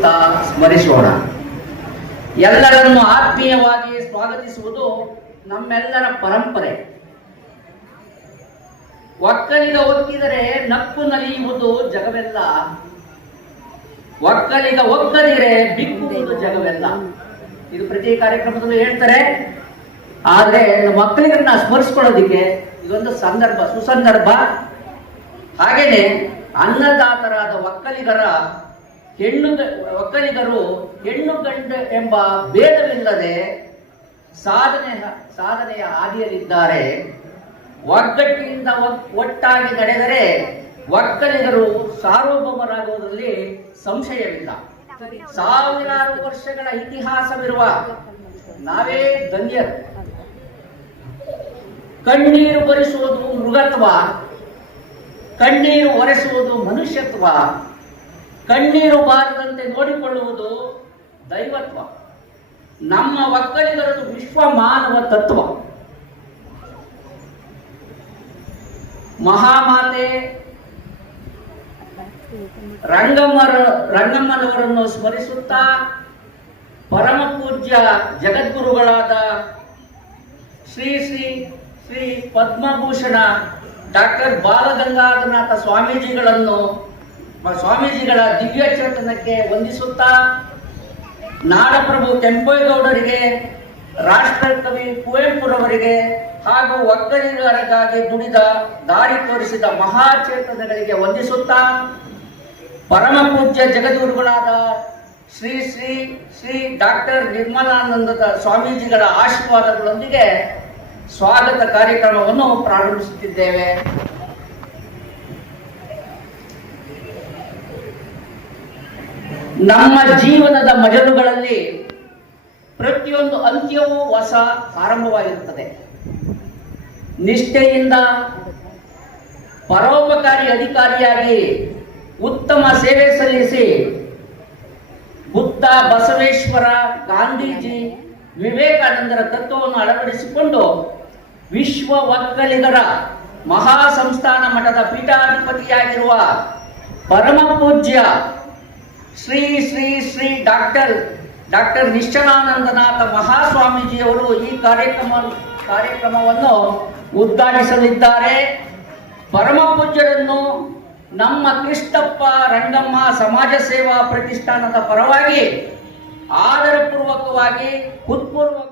ಸ್ಮರಿಸುತ್ತಾ ಸ್ಮರಿಸೋಣ. ಎಲ್ಲರನ್ನು ಆತ್ಮೀಯವಾಗಿ ಸ್ವಾಗತಿಸುವುದು ನಮ್ಮೆಲ್ಲರ ಪರಂಪರೆ. ಒಕ್ಕಲಿಗ ಒಕ್ಕಿದರೆ ನಕ್ಕು ನಲಿಯುವುದು ಜಗವೆಲ್ಲ, ಒಕ್ಕಲಿಗ ಒಕ್ಕದಿರೆ ಬಿಕ್ಕುವುದು ಜಗವೆಲ್ಲ. ಇದು ಪ್ರತಿ ಕಾರ್ಯಕ್ರಮದಲ್ಲೂ ಹೇಳ್ತಾರೆ. ಆದ್ರೆ ಒಕ್ಕಲಿಗರನ್ನ ಸ್ಮರಿಸ್ಕೊಳ್ಳೋದಿಕ್ಕೆ ಇದೊಂದು ಸಂದರ್ಭ, ಸುಸಂದರ್ಭ. ಹಾಗೇನೆ ಅನ್ನದಾತರಾದ ಒಕ್ಕಲಿಗರು ಹೆಣ್ಣು ಗಂಡು ಎಂಬ ಭೇದವಿಲ್ಲದೆ ಸಾಧನೆಯ ಹಾದಿಯಲ್ಲಿದ್ದಾರೆ. ಒಗ್ಗಟ್ಟಿನಿಂದ ಒಟ್ಟಾಗಿ ನಡೆದರೆ ಒಕ್ಕಲಿಗರು ಸಾರ್ವಭೌಮರಾಗುವುದರಲ್ಲಿ ಸಂಶಯವಿಲ್ಲ. ಸಾವಿರಾರು ವರ್ಷಗಳ ಇತಿಹಾಸವಿರುವ ನಾವೇ ಧನ್ಯರು. ಕಣ್ಣೀರು ಬರಿಸುವುದು ಮೃಗತ್ವ, ಕಣ್ಣೀರು ಒರೆಸುವುದು ಮನುಷ್ಯತ್ವ, ಕಣ್ಣೀರು ಬಾರದಂತೆ ನೋಡಿಕೊಳ್ಳುವುದು ದೈವತ್ವ. ನಮ್ಮ ಒಕ್ಕಲಿಗರದು ವಿಶ್ವ ಮಾನವ ತತ್ವ. ಮಹಾಮಾತೆ ರಂಗಮ್ಮನವರನ್ನು ಸ್ಮರಿಸುತ್ತಾ ಪರಮ ಪೂಜ್ಯ ಜಗದ್ಗುರುಗಳಾದ ಶ್ರೀ ಶ್ರೀ ಶ್ರೀ ಪದ್ಮಭೂಷಣ ಡಾಕ್ಟರ್ ಬಾಲಗಂಗಾಧರನಾಥ ಸ್ವಾಮೀಜಿಗಳ ದಿವ್ಯ ಚೇತನಕ್ಕೆ ವಂದಿಸುತ್ತಾ ನಾಡಪ್ರಭು ಕೆಂಪೇಗೌಡರಿಗೆ, ರಾಷ್ಟ್ರಕವಿ ಕುವೆಂಪುರವರಿಗೆ ಹಾಗೂ ಒಕ್ಕಲಿಗರಿಗಾಗಿ ದುಡಿದ ದಾರಿ ತೋರಿಸಿದ ಮಹಾಚೇತನಗಳಿಗೆ ವಂದಿಸುತ್ತಾ ಪರಮ ಪೂಜ್ಯ ಜಗದ್ಗುರುಗಳಾದ ಶ್ರೀ ಶ್ರೀ ಶ್ರೀ ಡಾಕ್ಟರ್ ನಿರ್ಮಲಾನಂದ ಸ್ವಾಮೀಜಿಗಳ ಆಶೀರ್ವಾದಗಳೊಂದಿಗೆ ಸ್ವಾಗತ ಕಾರ್ಯಕ್ರಮವನ್ನು ಪ್ರಾರಂಭಿಸುತ್ತಿದ್ದೇವೆ. ನಮ್ಮ ಜೀವನದ ಮಜಲುಗಳಲ್ಲಿ ಪ್ರತಿಯೊಂದು ಅಂತ್ಯವೂ ಹೊಸ ಆರಂಭವಾಗಿರುತ್ತದೆ. ನಿಷ್ಠೆಯಿಂದ ಪರೋಪಕಾರಿ ಅಧಿಕಾರಿಯಾಗಿ ಉತ್ತಮ ಸೇವೆ ಸಲ್ಲಿಸಿ ಬುದ್ಧ, ಬಸವೇಶ್ವರ, ಗಾಂಧೀಜಿ, ವಿವೇಕಾನಂದರ ತತ್ವವನ್ನು ಅಳವಡಿಸಿಕೊಂಡು ವಿಶ್ವ ಒಕ್ಕಲಿಗರ ಮಹಾ ಸಂಸ್ಥಾನ ಮಠದ ಪೀಠಾಧಿಪತಿಯಾಗಿರುವ ಪರಮ ಪೂಜ್ಯ ಶ್ರೀ ಶ್ರೀ ಶ್ರೀ ಡಾಕ್ಟರ್ ನಿಶ್ಚಲಾನಂದನಾಥ ಮಹಾಸ್ವಾಮೀಜಿಯವರು ಈ ಕಾರ್ಯಕ್ರಮವನ್ನು ಉದ್ಘಾಟಿಸಲಿದ್ದಾರೆ. ಪರಮ ಪೂಜ್ಯರನ್ನು ನಮ್ಮ ಕೃಷ್ಣಪ್ಪ ರಂಗಮ್ಮ ಸಮಾಜ ಸೇವಾ ಪ್ರತಿಷ್ಠಾನದ ಪರವಾಗಿ ಆದರಪೂರ್ವಕವಾಗಿ ಹೃತ್ಪೂರ್ವಕ